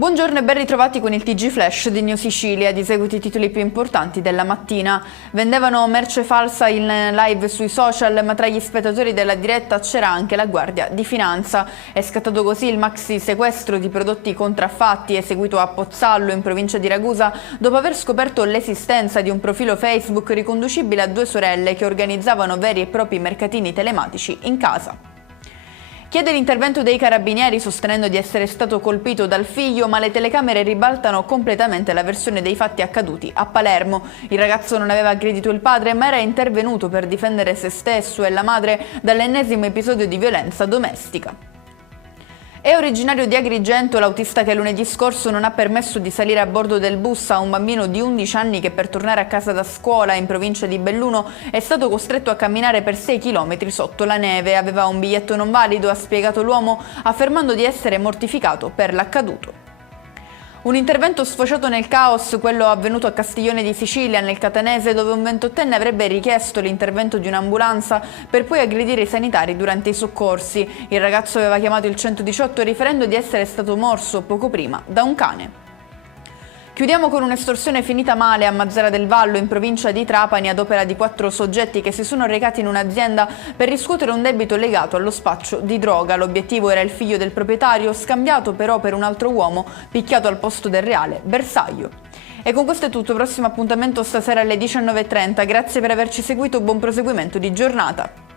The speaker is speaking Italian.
Buongiorno e ben ritrovati con il TG Flash di New Sicilia. Di seguito i titoli più importanti della mattina. Vendevano merce falsa in live sui social, ma tra gli spettatori della diretta c'era anche la Guardia di Finanza. È scattato così il maxi sequestro di prodotti contraffatti eseguito a Pozzallo, in provincia di Ragusa, dopo aver scoperto l'esistenza di un profilo Facebook riconducibile a due sorelle che organizzavano veri e propri mercatini telematici in casa. Chiede l'intervento dei carabinieri sostenendo di essere stato colpito dal figlio, ma le telecamere ribaltano completamente la versione dei fatti accaduti a Palermo. Il ragazzo non aveva aggredito il padre, ma era intervenuto per difendere se stesso e la madre dall'ennesimo episodio di violenza domestica. È originario di Agrigento l'autista che lunedì scorso non ha permesso di salire a bordo del bus a un bambino di 11 anni che per tornare a casa da scuola in provincia di Belluno è stato costretto a camminare per 6 chilometri sotto la neve. Aveva un biglietto non valido, ha spiegato l'uomo, affermando di essere mortificato per l'accaduto. Un intervento sfociato nel caos, quello avvenuto a Castiglione di Sicilia, nel Catanese, dove un 28enne avrebbe richiesto l'intervento di un'ambulanza per poi aggredire i sanitari durante i soccorsi. Il ragazzo aveva chiamato il 118 riferendo di essere stato morso poco prima da un cane. Chiudiamo con un'estorsione finita male a Mazara del Vallo, in provincia di Trapani, ad opera di 4 soggetti che si sono recati in un'azienda per riscuotere un debito legato allo spaccio di droga. L'obiettivo era il figlio del proprietario, scambiato però per un altro uomo, picchiato al posto del reale bersaglio. E con questo è tutto, prossimo appuntamento stasera alle 19:30. Grazie per averci seguito, buon proseguimento di giornata.